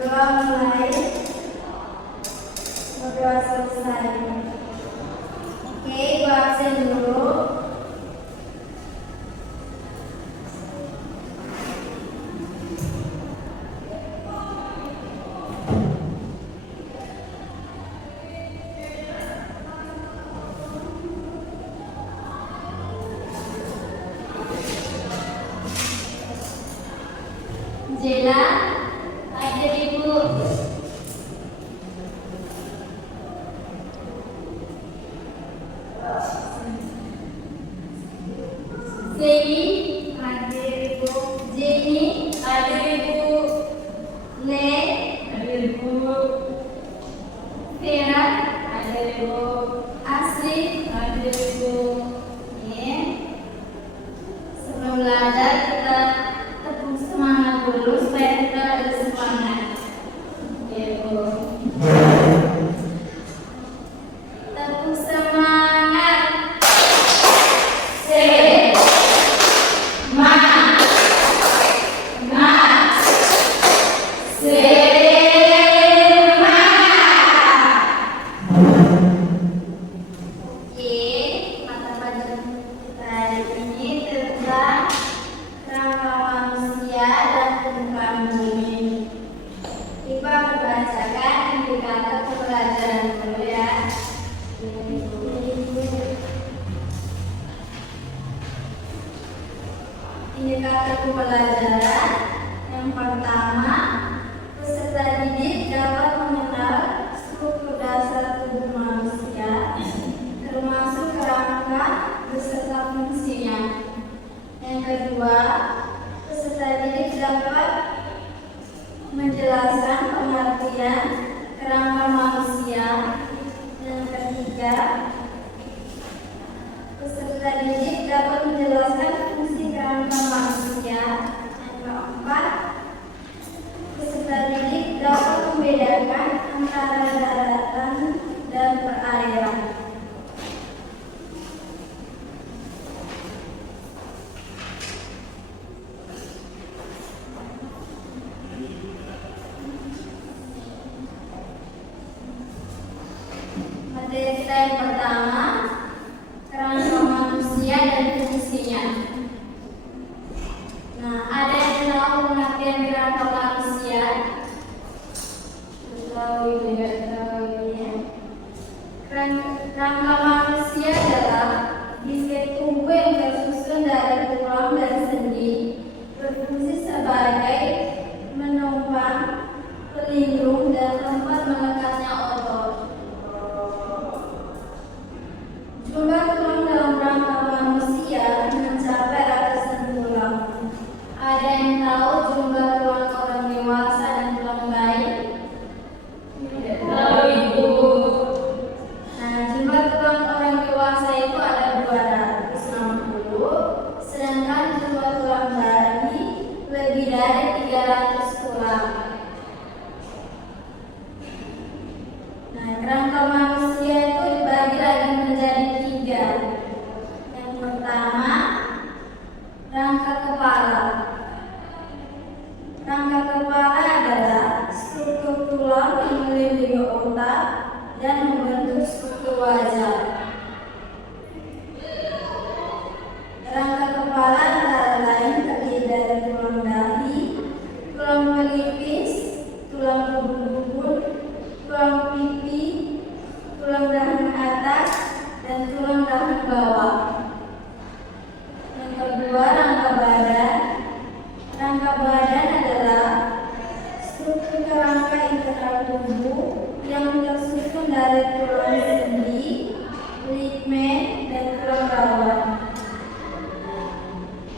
Berdoa mulai, berdoa selesai. Oke, Ibu absen dulu. Jela, hadir Ibu. Zeni, hadir Ibu. Jenny, hadir Ibu. Le, hadir Ibu. Vera, hadir Ibu. Asri, hadir Ibu. Ya. Sebelum belajar kita tepuk semangat dulu supaya kita ada semangat. Ya, Bu. Tepuk semangat. Indikator pembelajaran yang pertama, peserta didik dapat mengenal struktur dasar tubuh manusia, termasuk kerangka beserta fungsinya. Yang kedua, peserta didik dapat menjelaskan pengertian kerangka manusia. Yang ketiga, peserta didik dapat menjelaskan fungsi kerangka manusia. Yang keempat, peserta didik dapat membedakan antara daratan dan perairan. Materi kita yang pertama, kerangka manusia dan fungsinya. Nah, ada yang tahu pengertian kerangka manusia? Tahu juga tahu ya. Kerangka manusia adalah disket tubuh yang tersusun dari tulang dan sendi, berfungsi sebagai menopang, pelindung, dan tempat melekatnya otot. Jumlah tulang dalam rangka manusia mencapai ratusan tulang. Ada yang tahu jumlah tulang orang dewasa dan tulang bayi? Tahu Ibu. Nah, jumlah tulang orang dewasa itu ada 260, sedangkan jumlah tulang bayi lebih dari 300 tulang. Nah, kerangka manusia itu dibagi lagi menjadi 3. Yang pertama, rangka kepala. Rangka kepala adalah struktur tulang yang melindungi otak dan membentuk struktur wajah. Rangka kepala antara lain terdiri dari tulang dahi, tulang pelipis, tulang ubun-ubun, tulang pipi, tulang dahan atas, dan tulang dahan bawah. Yang kedua, rangka badan. Rangka badan adalah struktur kerangka internal tubuh yang tersusun dari tulang sendi, ligamen, dan tulang rawan.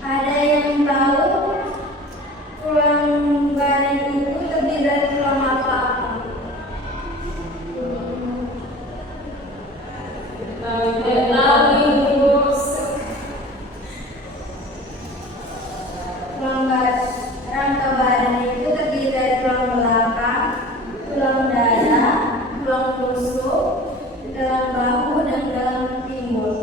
Ada yang tahu tulang badan itu terdiri dari tulang apa? Rangka badan itu terdiri dari tulang belakang, tulang dada, tulang rusuk, tulang bahu, dan tulang pinggul.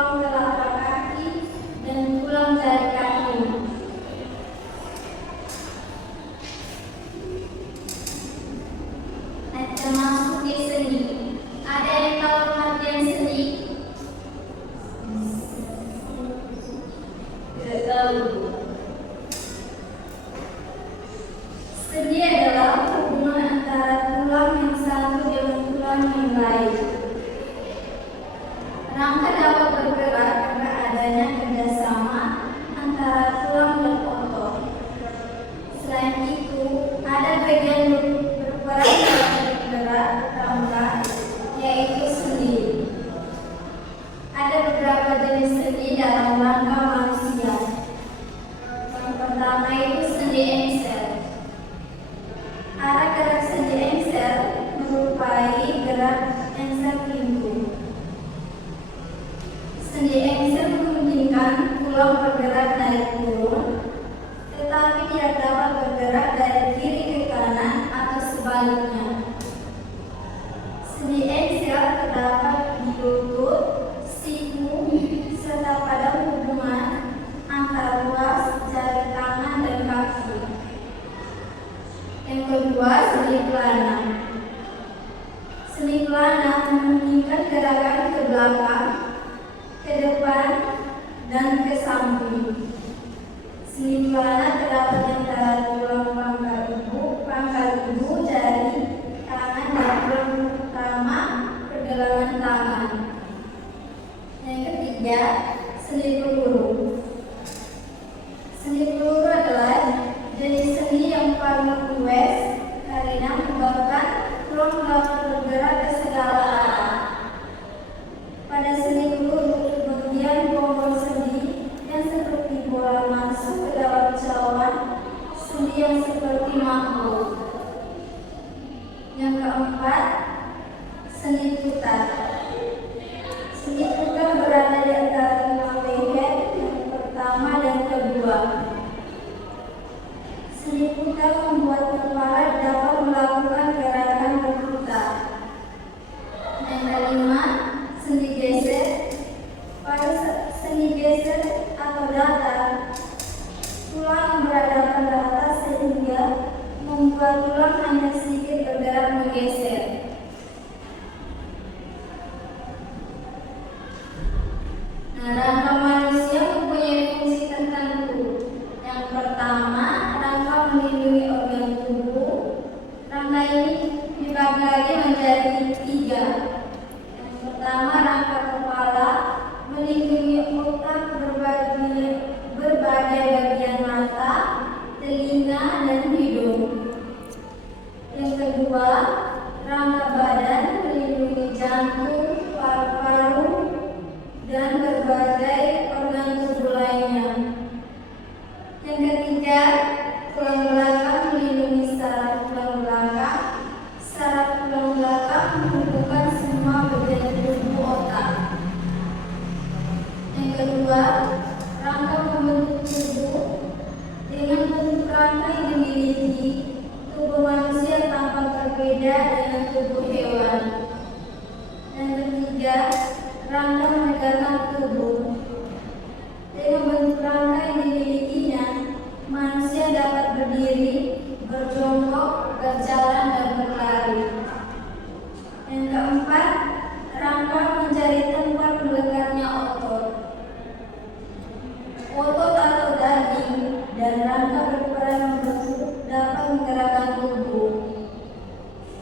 tulang telapak kaki, dan tulang jari kaki. Kita masuk di sendi. Ada yang tahu pengertian sendi? Tidak tahu. Sendi adalah hubungan antara tulang yang satu dengan tulang yang lain. Rangka dapat bergerak karena adanya kerjasama antara tulang dan otot. Selain itu, ada bagian berperan dalam bergerak rangka, yaitu sendi. Ada beberapa jenis sendi dalam rangka manusia. Yang pertama itu sendi engsel. Arah gerak sendi engsel menyerupai gerak engsel pintu. Sendi engsel memungkinkan tulang bergerak naik turun, tetapi tidak dapat bergerak dari kiri ke kanan atau sebaliknya. Sendi engsel terdapat di lutut, siku, serta pada hubungan antara ruas jari tangan dan kaki. Yang kedua, sendi pelana. Sendi pelana memungkinkan gerakan ke belakang, ke depan, dan ke samping. Sendi pelana terdapat di antara tulang pangkal ibu, jari tangan, dan tulang utama pergelangan tangan. Yang ketiga, sendi peluru. Sendi peluru adalah jenis sendi yang paling luas karena menyebabkan tulang dapat bergerak ke segala arah. Pada sendi peluru, bagian bonggol sendi yang seperti bola masuk ke dalam cawan sendi yang seperti mangkuk. Yang keempat, sendi putar. Sendi putar berada di antara tulang leher yang pertama dan kedua. Sendi putar membuat kepala dapat melakukan gerakan berputar. Yang kelima, sendi geser. Pada sendi geser atau datar, tulang yang berhadapan ke atas sehingga membuat tulang hanya sedikit bergerak menggeser. Rangka manusia mempunyai fungsi tertentu. Yang pertama, rangka melindungi organ tubuh. Rangka ini dibagi lagi menjadi 3. Yang pertama, rangka kepala melindungi otak berbagai bagian mata, telinga, dan hidung. Yang kedua, rangka badan melindungi jantung, paru-paru, dan berbagai organ tubuh lainnya. Yang ketiga, tulang belakang melindungi saraf tulang belakang. Saraf tulang belakang menghubungkan semua bagian tubuh otak. Yang kedua, rangka membentuk tubuh. Dengan bentuk rangka yang dimiliki, tubuh manusia tampak berbeda dengan tubuh hewan. Yang ketiga, rangka menegakkan tubuh. Dengan bentuk rangka yang dimilikinya, manusia dapat berdiri, berjongkok, berjalan, dan berlari. Yang keempat, rangka mencari tempat melekatnya otot. Otot atau daging dan rangka berperan membentuk dapat menggerakkan tubuh.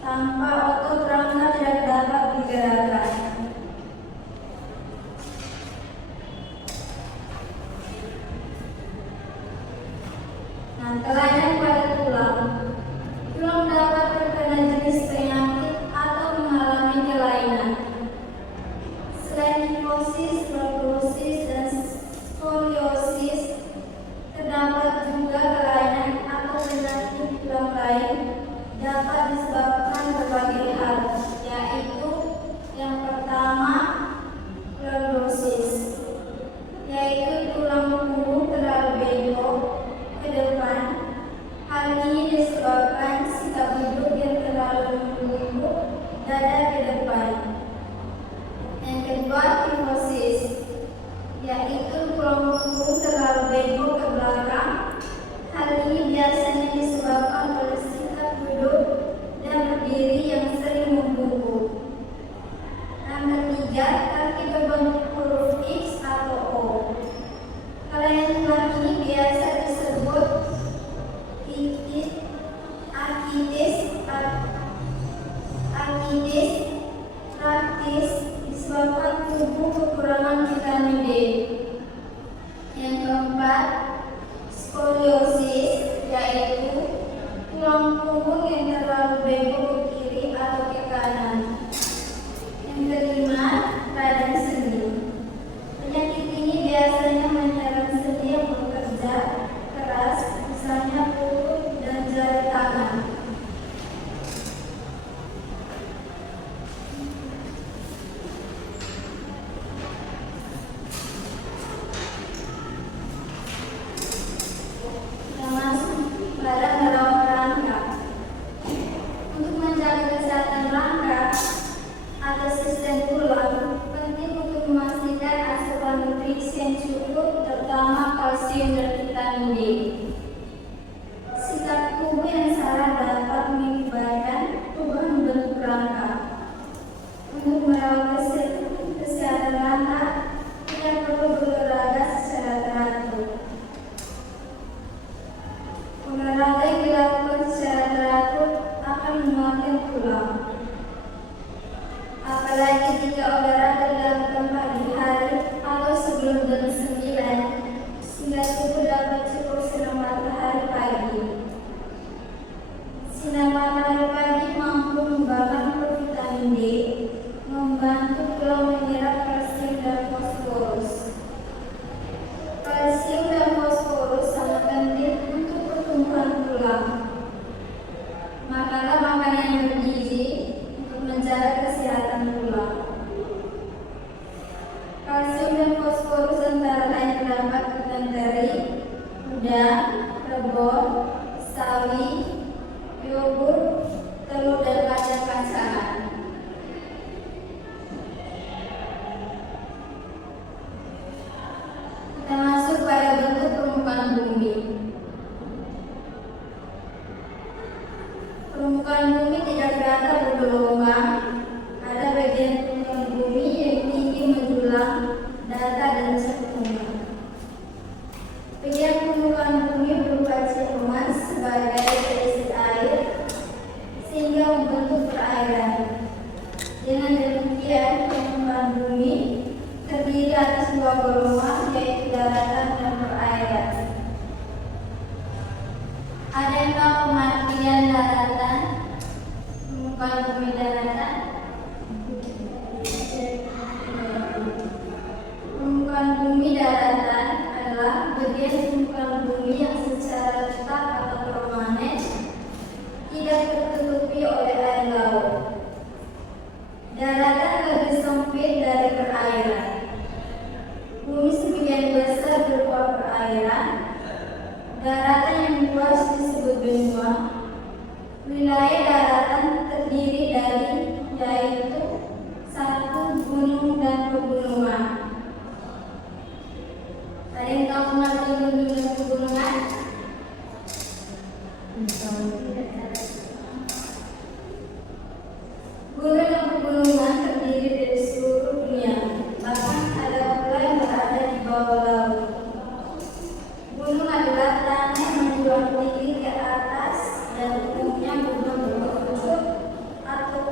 Tanpa otot, rangka tidak dapat digerakkan. Kelainan pada tulang. Tulang dapat terkena jenis penyakit atau mengalami kelainan. Selain kifosis, lordosis, dan skoliosis, terdapat juga kelainan atau penyakit tulang lain dapat disebabkan berbagai hal, yaitu yang pertama, lordosis, yaitu tulang punggung terlalu bengkok ke depan, nutrisi yang cukup, terutama kalsium dan vitamin D. Sikap tubuh yang salah dapat mengakibatkan perubahan bentuk rangka. Untuk merawat kesehatan rangka, kita perlu berolahraga secara teratur. Olahraga yang dilakukan secara teratur akan menguatkan tulang. Apalagi jika olahraga dilakukan pagi hari atau sebelum jam 9, sehingga tubuh dapat cukup sinar matahari pagi. Sinar matahari pagi mampu membakar vitamin D, membantu tulang menyerap kalsium dan fosforus. Kalsium dan fosforus sangat penting untuk pertumbuhan tulang. Makanlah makanan yang bergizi untuk menjaga kesehatan tulang. Kalsium dan fosforus antara lain terdapat di teri, udang, rebon, sawi, yogurt, telur, dan kacang-kacangan. Kita masuk pada bentuk permukaan bumi. Permukaan bumi tidak rata bergelombang. Ada bagian permukaan bumi yang tinggi menjulang, datar dan sempurna. Bagian permukaan bumi berupa cekungan sebagai tetes air sehingga membentuk perairan. Dengan demikian, permukaan bumi terdiri atas dua golongan, yaitu daratan dan perairan. Ada yang tahu pengertian daratan? Permukaan bumi daratan. Permukaan bumi daratan adalah bagian permukaan bumi yang secara tetap atau permanen tidak tertutupi oleh air laut. Daratan lebih sempit dari perairan. Bumi sebagian besar berupa perairan. Daratan yang luas disebut benua. Wilayah daratan terdiri dari yaitu satu gunung dan pegunungan. Ada yang tahu mengerti gunung dan pegunungan? Gunung dan pegunungan terdiri dari seluruh dunia. Bahkan ada pula yang berada di bawah laut. Gunung adalah tanah yang menjulang tinggi ke atas dan umumnya berbentuk kerucut atau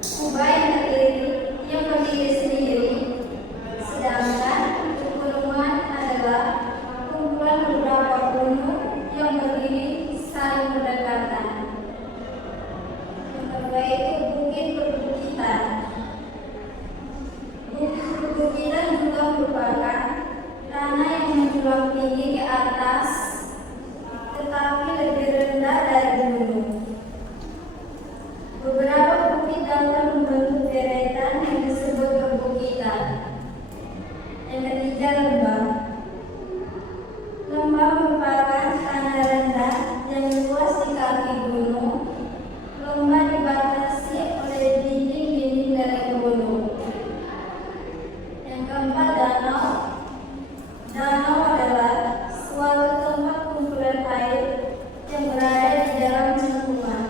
kubah yang berdiri sendiri. Sedangkan pegunungan adalah kumpulan beberapa gunung yang berdiri saling berdekatan. Yang kedua itu bukit perbukitan. Bukit perbukitan juga merupakan tanah yang menjulang tinggi ke atas tetapi lebih rendah dari gunung. Beberapa bukit dapat membentuk deretan yang disebut perbukitan. Yang ketiga, lembah. Lembah merupakan tanah rendah yang luas di kaki gunung. Lembah dibatasi oleh dinding-dinding dari gunung. Yang keempat, danau. Danau adalah suatu tempat kumpulan air yang berada di dalam cengkungan.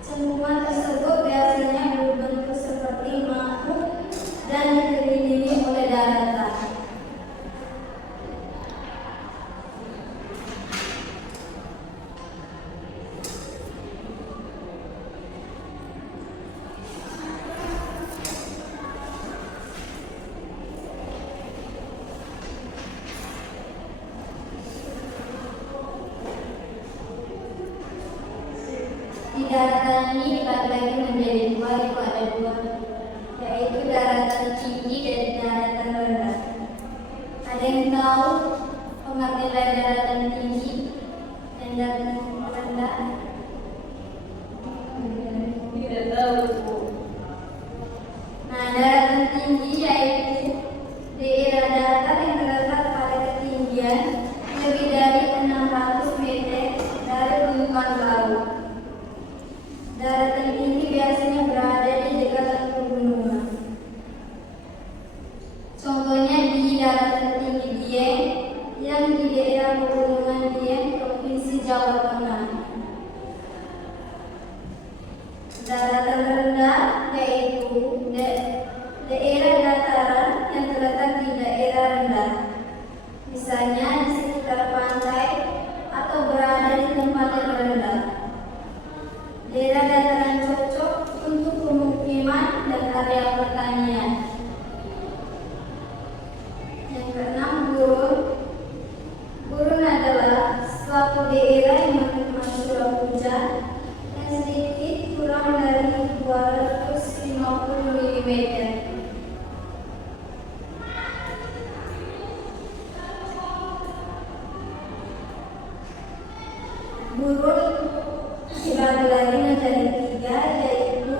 Cengkungan tersebut biasanya berbentuk seperti mangkuk dan dikelilingi oleh daratan. Di daratan ini dibagi menjadi dua, yaitu daratan tinggi dan daratan rendah. Ada yang tahu pengertian dari daratan tinggi dan daratan rendah? Tidak tahu. Nah, daratan tinggi yaitu daerah datar yang terletak pada ketinggian lebih dari 600 meter dari permukaan laut. Daratan tinggi biasanya berada di dekat pegunungan. Contohnya daerah tertinggi Dieng yang di daerah pegunungan Dieng, Provinsi Jawa Tengah. Daratan rendah yaitu daerah dataran yang terletak di daerah rendah, misalnya di sekitar pantai atau berada di tempat yang rendah. Daerah dataran cocok untuk pemukiman dan area pertanian. Yang keenam, gurun. Gurun adalah suatu daerah yang menerima curah hujan yang sedikit kurang dari 250 mm. Gurun dibagi lagi menjadi 3, yaitu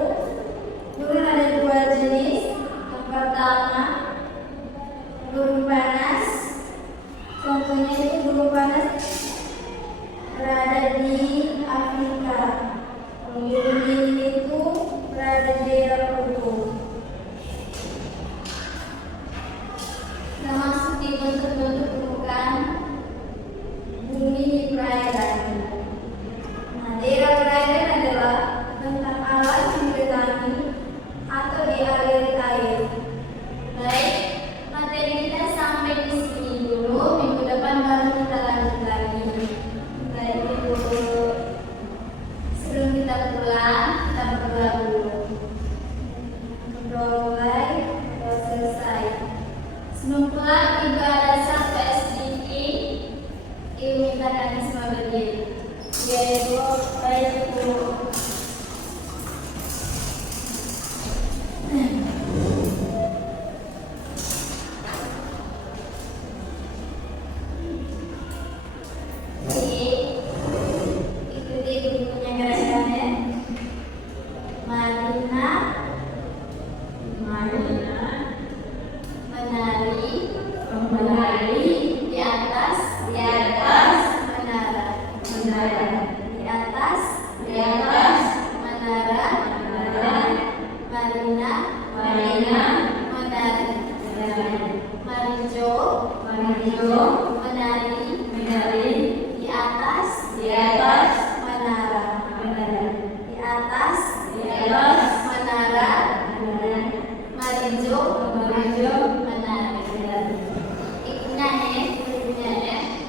gurun ada 2 jenis. Yang pertama, gurun panas. Contohnya itu gurun panas berada di Afrika. Gurun dingin itu berada di daerah Kongo. Termasuk di bentuk-bentuk permukaan bumi di perairan. Daerah perairan adalah bentang alam yang berlari atau dialiri air. Baik, materi kita sampai di sini dulu. Minggu depan baru kita lanjut lagi. Baik, sebelum kita pulang, kita berdoa dulu. Berdoa mulai, berdoa selesai. Sebelum pulang, Ibu ada satu SDG. Ibu minta kalian semua berdiri. Yaitu baik Bu. Ikuti bunyinya gerakannya. Marina menari di atas menara. Di atas menara. Marina menari. Marijo menari di atas menara. Di atas menara. Marijo menari. Ikutnya Marina menari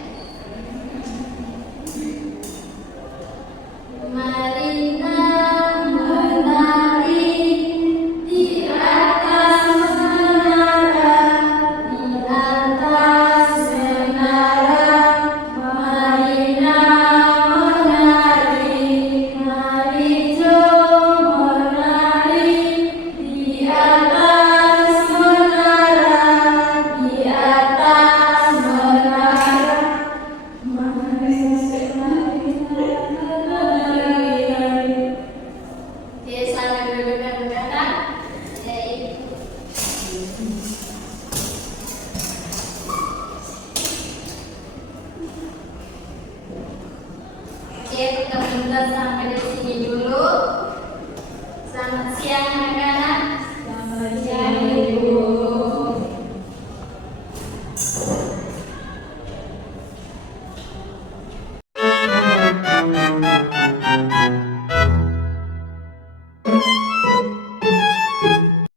di atas menara. Di atas menara. Marina menari. Marijo menari di atas menara. Di atas menara. Oke, sambil duduk-dudukan. Oke, kita sampai di sini dulu. Selamat siang.